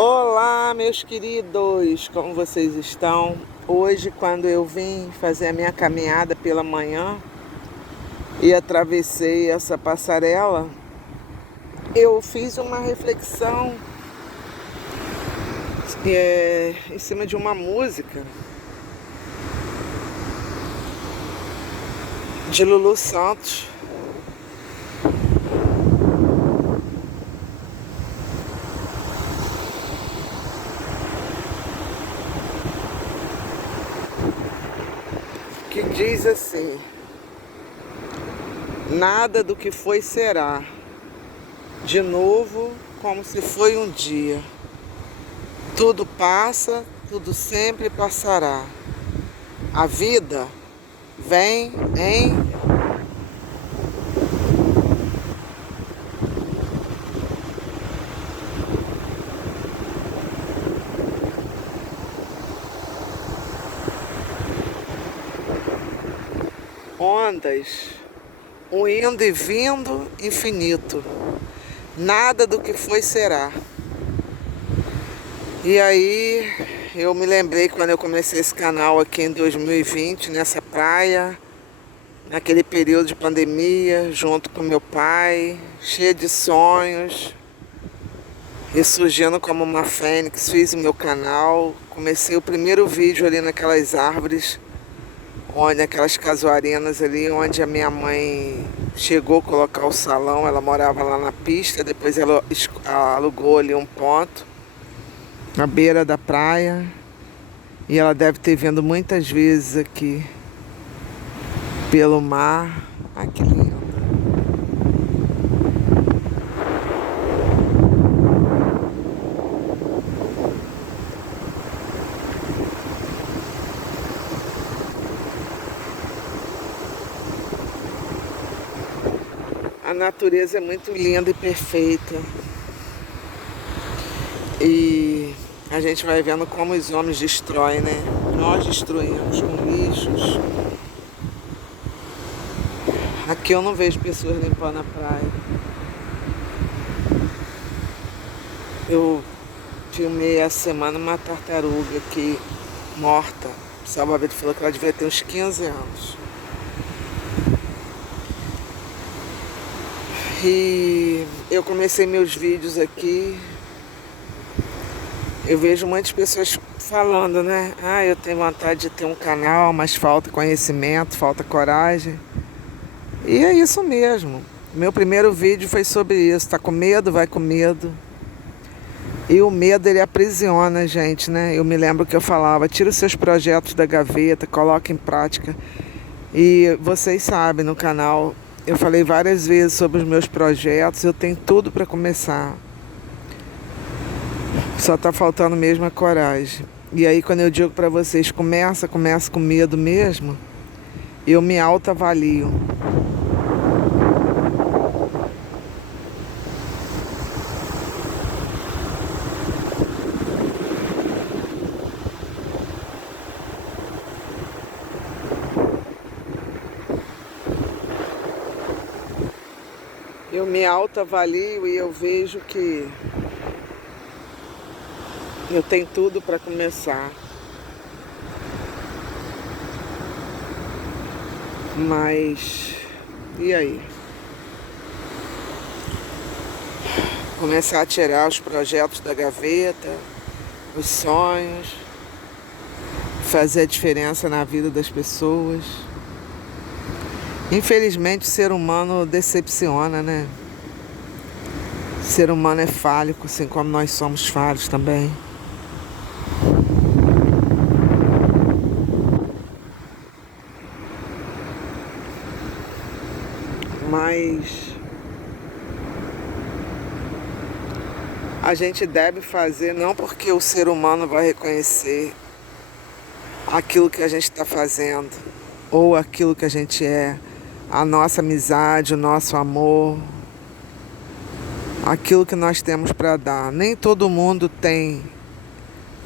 Olá, meus queridos, como vocês estão? Hoje, quando eu vim fazer a minha caminhada pela manhã e atravessei essa passarela, eu fiz uma reflexão em cima de uma música de Lulu Santos. Que diz assim: nada do que foi será, de novo como se foi um dia. Tudo passa, tudo sempre passará. A vida vem em ondas, um indo e vindo infinito. Nada do que foi será. E aí eu me lembrei quando eu comecei esse canal aqui em 2020, nessa praia, naquele período de pandemia, junto com meu pai, cheio de sonhos, ressurgindo como uma fênix. Fiz o meu canal, comecei o primeiro vídeo ali naquelas árvores, onde aquelas casuarinas ali, onde a minha mãe chegou a colocar o salão. Ela morava lá na pista, depois ela alugou ali um ponto na beira da praia, e ela deve ter vindo muitas vezes aqui pelo mar. Ai, que lindo. A natureza é muito linda e perfeita. E a gente vai vendo como os homens destroem, né? Nós destruímos com lixos. Aqui eu não vejo pessoas limpando a praia. Eu filmei essa semana uma tartaruga aqui, morta. O salva-vidas falou que ela devia ter uns 15 anos. E eu comecei meus vídeos aqui. Eu vejo muitas pessoas falando, né? Ah, eu tenho vontade de ter um canal, mas falta conhecimento, falta coragem. E é isso mesmo. Meu primeiro vídeo foi sobre isso. Tá com medo? Vai com medo. E o medo, ele aprisiona a gente, né? Eu me lembro que eu falava: tira os seus projetos da gaveta, coloque em prática. E vocês sabem, no canal eu falei várias vezes sobre os meus projetos. Eu tenho tudo para começar. Só tá faltando mesmo a coragem. E aí, quando eu digo para vocês, começa com medo mesmo, eu me autoavalio. Eu me autoavalio e eu vejo que eu tenho tudo para começar. Mas e aí? Começar a tirar os projetos da gaveta, os sonhos, fazer a diferença na vida das pessoas. Infelizmente, o ser humano decepciona, né? O ser humano é fálico, assim como nós somos falhos também. Mas a gente deve fazer não porque o ser humano vai reconhecer aquilo que a gente está fazendo ou aquilo que a gente é, a nossa amizade, o nosso amor, aquilo que nós temos para dar. Nem todo mundo tem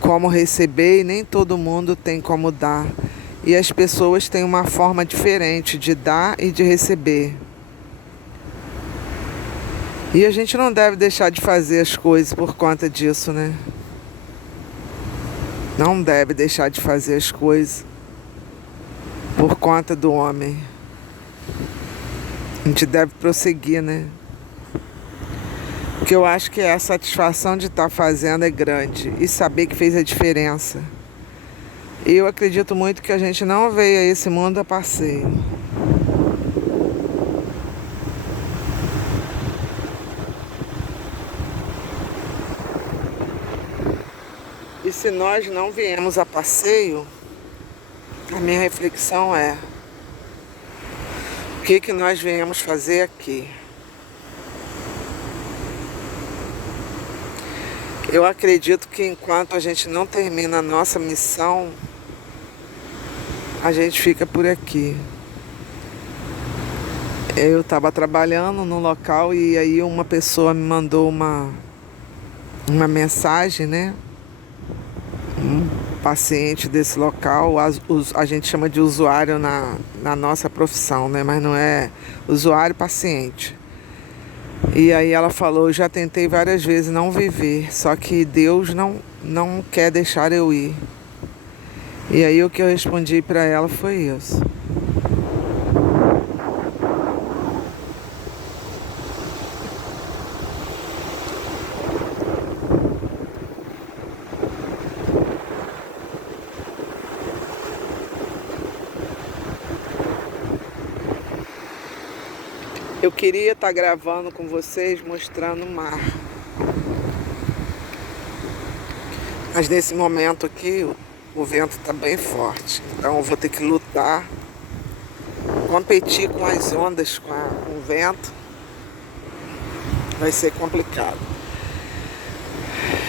como receber e nem todo mundo tem como dar. E as pessoas têm uma forma diferente de dar e de receber. E a gente não deve deixar de fazer as coisas por conta disso, né? não deve deixar de fazer as coisas por conta do homem. A gente deve prosseguir, né? Porque eu acho que a satisfação de estar fazendo é grande e saber que fez a diferença. Eu acredito muito que a gente não veio a esse mundo a passeio. E se nós não viemos a passeio, a minha reflexão é: o que nós viemos fazer aqui? Eu acredito que enquanto a gente não termina a nossa missão, a gente fica por aqui. Eu estava trabalhando no local e aí uma pessoa me mandou uma mensagem, né? Um paciente desse local, a gente chama de usuário na nossa profissão, né? Mas não é usuário paciente. E aí ela falou: eu já tentei várias vezes não viver, só que Deus não quer deixar eu ir. E aí o que eu respondi para ela foi isso. Eu queria estar gravando com vocês, mostrando o mar. Mas nesse momento aqui, o vento está bem forte. Então eu vou ter que lutar, competir com as ondas, com o vento. Vai ser complicado.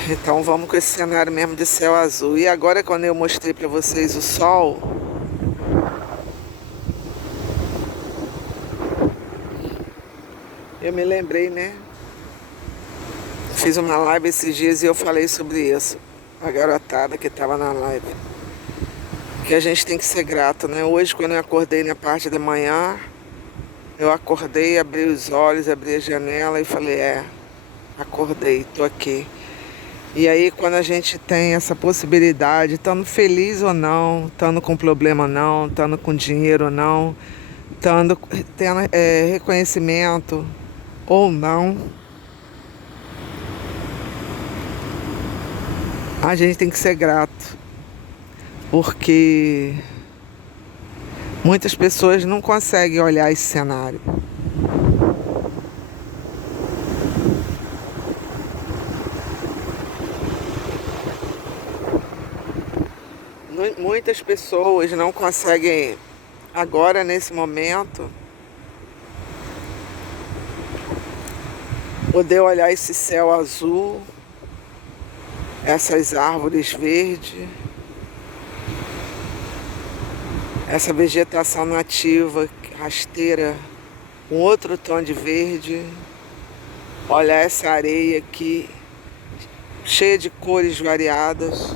Então vamos com esse cenário mesmo de céu azul. E agora, quando eu mostrei para vocês o sol, eu me lembrei, né? Fiz uma live esses dias e eu falei sobre isso. A garotada que estava na live. Que a gente tem que ser grato, né? Hoje, quando eu acordei na parte da manhã, eu acordei, abri os olhos, abri a janela e falei: acordei, tô aqui. E aí, quando a gente tem essa possibilidade, estando feliz ou não, estando com problema ou não, estando com dinheiro ou não, tendo reconhecimento ou não, a gente tem que ser grato, porque muitas pessoas não conseguem olhar esse cenário. Muitas pessoas não conseguem, agora nesse momento, poder olhar esse céu azul, essas árvores verdes, essa vegetação nativa, rasteira, com outro tom de verde, olhar essa areia aqui, cheia de cores variadas.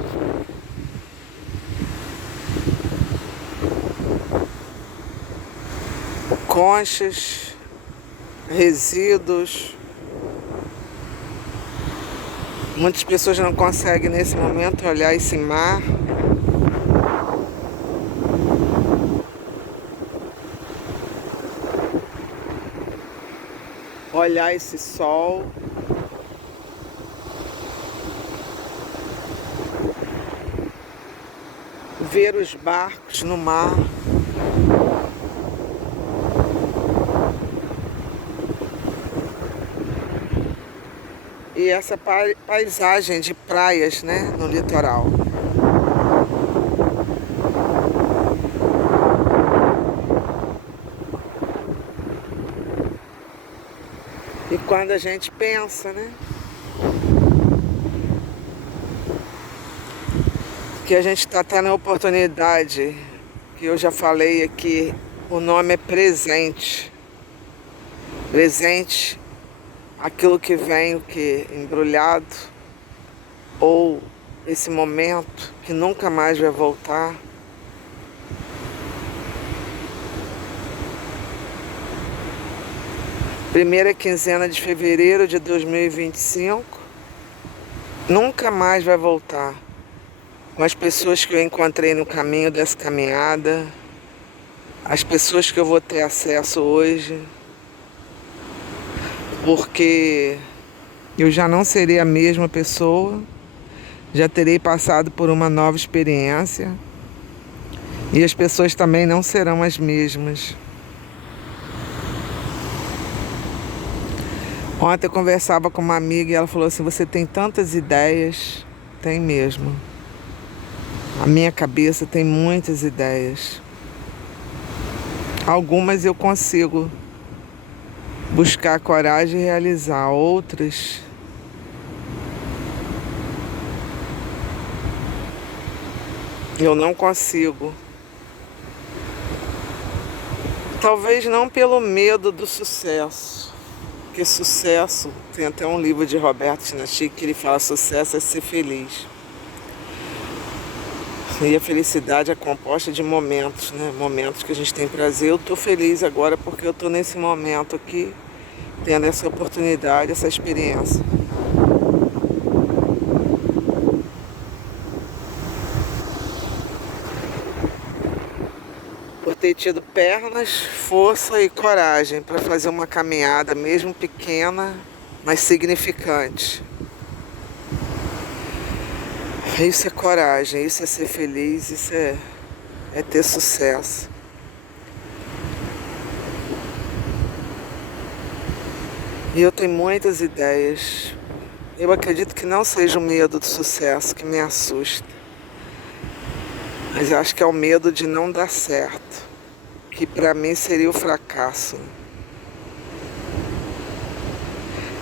Conchas, resíduos. Muitas pessoas não conseguem nesse momento olhar esse mar. Olhar esse sol. Ver os barcos no mar. E essa paisagem de praias, né, no litoral. E quando a gente pensa, né, que a gente está tendo a oportunidade, que eu já falei aqui, o nome é presente. Presente, aquilo que vem, o que embrulhado, ou esse momento que nunca mais vai voltar. Primeira quinzena de fevereiro de 2025, nunca mais vai voltar. com as pessoas que eu encontrei no caminho dessa caminhada, as pessoas que eu vou ter acesso hoje, porque eu já não serei a mesma pessoa, já terei passado por uma nova experiência e as pessoas também não serão as mesmas. Ontem eu conversava com uma amiga e ela falou assim: você tem tantas ideias. Tem mesmo. A minha cabeça tem muitas ideias. Algumas eu consigo buscar coragem e realizar, outras eu não consigo. Talvez não pelo medo do sucesso, porque sucesso, tem até um livro de Roberto Chinachik que ele fala: sucesso é ser feliz. E a felicidade é composta de momentos, né? Momentos que a gente tem prazer. Eu estou feliz agora porque eu estou nesse momento aqui, tendo essa oportunidade, essa experiência. Por ter tido pernas, força e coragem para fazer uma caminhada, mesmo pequena, mas significante. Isso é coragem, isso é ser feliz, isso é ter sucesso. E eu tenho muitas ideias. Eu acredito que não seja o medo do sucesso que me assusta, mas eu acho que é o medo de não dar certo, que para mim seria o fracasso.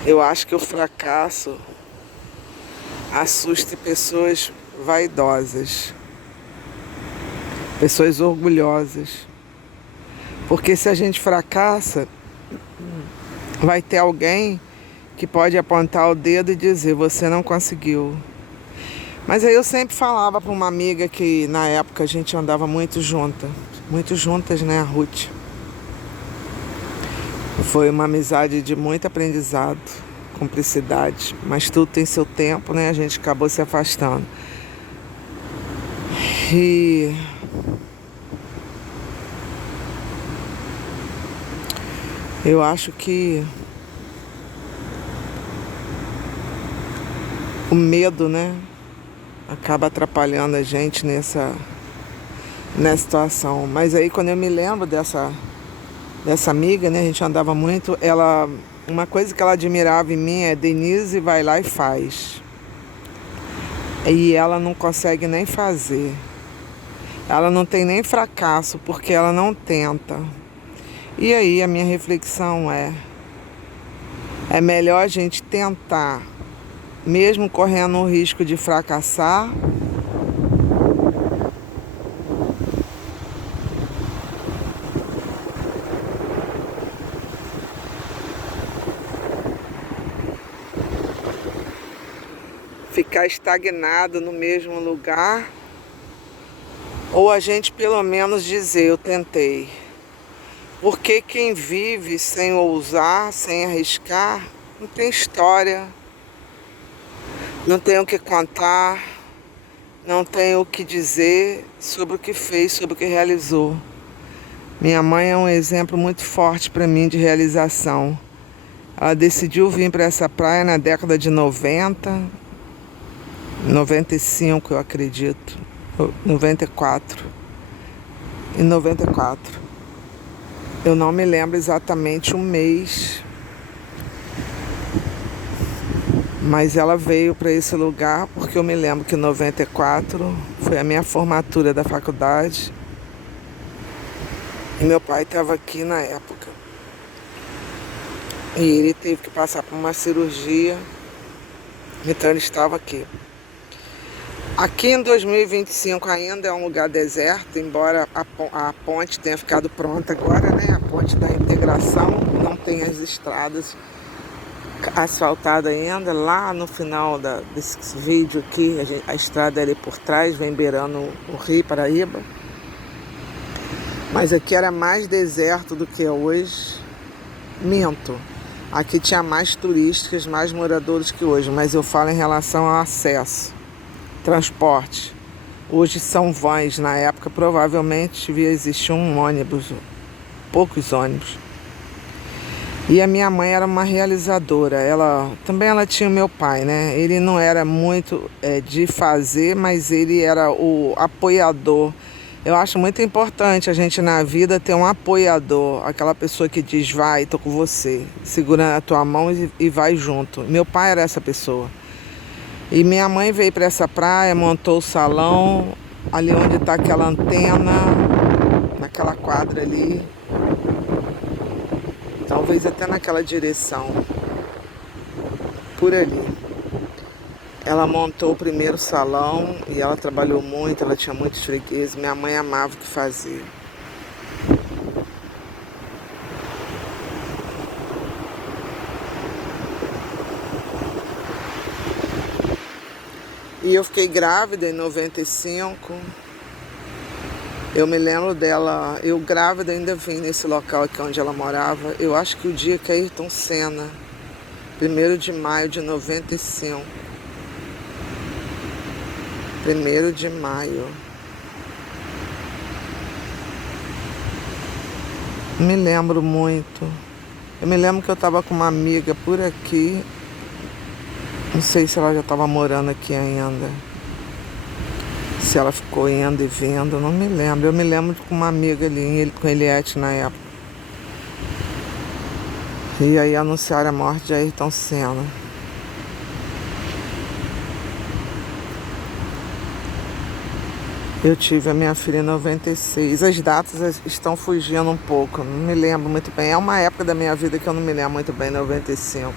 Eu acho que o fracasso assusta pessoas vaidosas, pessoas orgulhosas. Porque se a gente fracassa, vai ter alguém que pode apontar o dedo e dizer: você não conseguiu. Mas aí eu sempre falava para uma amiga que na época a gente andava muito juntas, né, a Ruth. Foi uma amizade de muito aprendizado, cumplicidade, mas tudo tem seu tempo, né? A gente acabou se afastando. E eu acho que o medo, né, acaba atrapalhando a gente nessa situação. Mas aí quando eu me lembro dessa amiga, né, a gente andava muito, uma coisa que ela admirava em mim é: Denise vai lá e faz. E ela não consegue nem fazer. Ela não tem nem fracasso porque ela não tenta. E aí a minha reflexão é melhor a gente tentar, mesmo correndo o risco de fracassar, ficar estagnado no mesmo lugar, ou a gente pelo menos dizer: eu tentei. Porque quem vive sem ousar, sem arriscar, não tem história, não tem o que contar, não tem o que dizer sobre o que fez, sobre o que realizou. Minha mãe é um exemplo muito forte para mim de realização. Ela decidiu vir para essa praia na década de 90, 95, eu acredito, 94. Em 94. Eu não me lembro exatamente o mês, mas ela veio para esse lugar porque eu me lembro que em 94 foi a minha formatura da faculdade e meu pai estava aqui na época. E ele teve que passar por uma cirurgia, então ele estava aqui. Aqui em 2025 ainda é um lugar deserto, embora a ponte tenha ficado pronta agora, né? A ponte da integração, não tem as estradas asfaltadas ainda. Lá no final desse vídeo aqui, a estrada é ali por trás, vem beirando o Rio Paraíba. Mas aqui era mais deserto do que é hoje. Minto. Aqui tinha mais turistas, mais moradores que hoje, mas eu falo em relação ao acesso. Transporte. Hoje são vans, na época provavelmente devia existir um ônibus, poucos ônibus. E a minha mãe era uma realizadora. Ela tinha o meu pai, né? Ele não era muito de fazer, mas ele era o apoiador. Eu acho muito importante a gente na vida ter um apoiador, aquela pessoa que diz: vai, tô com você, segura a tua mão e vai junto. Meu pai era essa pessoa. E minha mãe veio para essa praia, montou o salão, ali onde está aquela antena, naquela quadra ali. Talvez até naquela direção, por ali. Ela montou o primeiro salão e ela trabalhou muito, ela tinha muitos fregueses. Minha mãe amava o que fazia. E eu fiquei grávida em 95. Eu me lembro dela, eu grávida ainda vim nesse local aqui onde ela morava. Eu acho que o dia que Ayrton Senna, 1º de maio de 95. 1º de maio. Me lembro muito. Eu me lembro que eu estava com uma amiga por aqui. Não sei se ela já estava morando aqui ainda. Se ela ficou indo e vindo, não me lembro. Eu me lembro com uma amiga ali, com Eliette na época. E aí anunciaram a morte de Ayrton Senna. Eu tive a minha filha em 96. As datas estão fugindo um pouco, não me lembro muito bem. É uma época da minha vida que eu não me lembro muito bem, 95.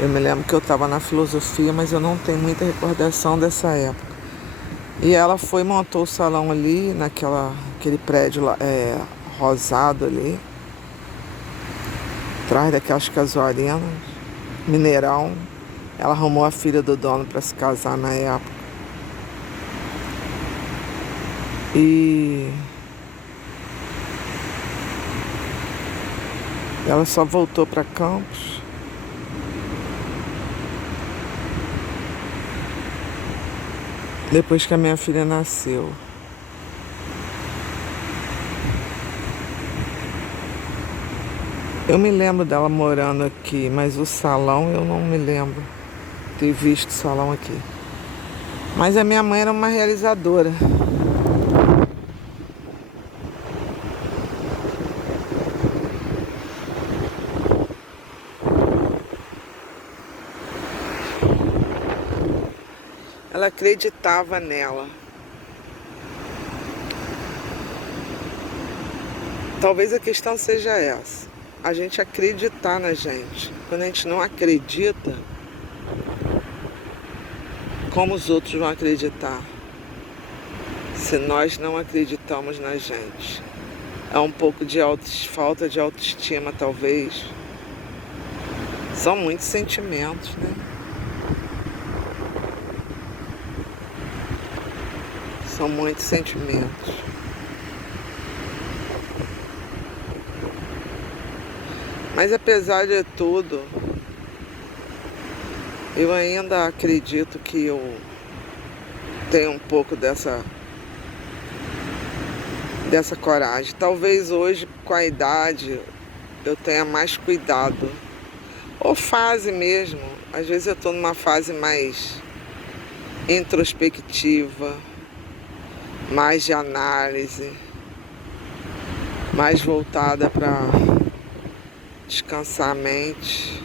Eu me lembro que eu estava na filosofia, mas eu não tenho muita recordação dessa época. E ela foi e montou o salão ali, naquele prédio lá, rosado ali, atrás daquelas casuarinas, Mineirão. Ela arrumou a filha do dono para se casar na época. E ela só voltou para Campos depois que a minha filha nasceu. Eu me lembro dela morando aqui, mas o salão eu não me lembro ter visto o salão aqui. Mas a minha mãe era uma realizadora. Ela acreditava nela. Talvez a questão seja essa. A gente acreditar na gente. Quando a gente não acredita, como os outros vão acreditar? Se nós não acreditamos na gente. É um pouco de falta de autoestima, talvez. São muitos sentimentos, né? São muitos sentimentos. Mas apesar de tudo, eu ainda acredito que eu tenho um pouco dessa coragem. Talvez hoje, com a idade, eu tenha mais cuidado. Ou fase mesmo. Às vezes eu estou numa fase mais introspectiva, mais de análise, mais voltada para descansar a mente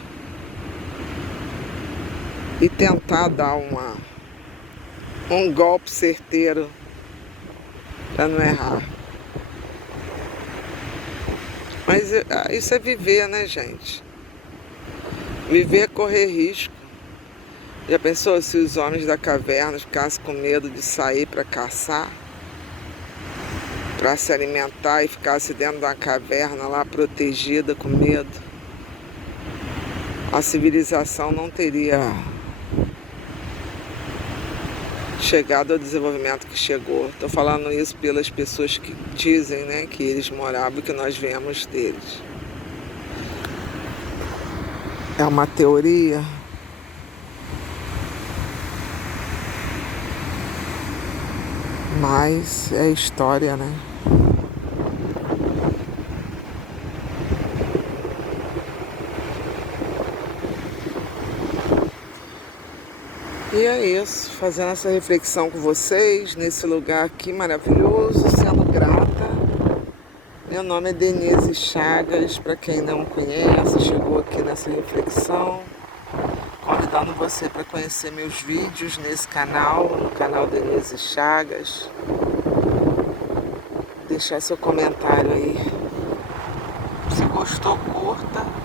e tentar dar um golpe certeiro para não errar. Mas isso é viver, né, gente? Viver é correr risco. Já pensou se os homens da caverna ficassem com medo de sair para caçar? Para se alimentar e ficasse dentro de uma caverna lá protegida com medo? A civilização não teria chegado ao desenvolvimento que chegou. Estou falando isso pelas pessoas que dizem, né, que eles moravam e que nós vemos deles. É uma teoria. Mas é história, né? E é isso, fazendo essa reflexão com vocês, nesse lugar aqui maravilhoso, sendo grata. Meu nome é Denise Chagas, para quem não conhece, chegou aqui nessa reflexão, convidando você para conhecer meus vídeos nesse canal, no canal Denise Chagas. Deixar seu comentário aí. Se gostou, curta.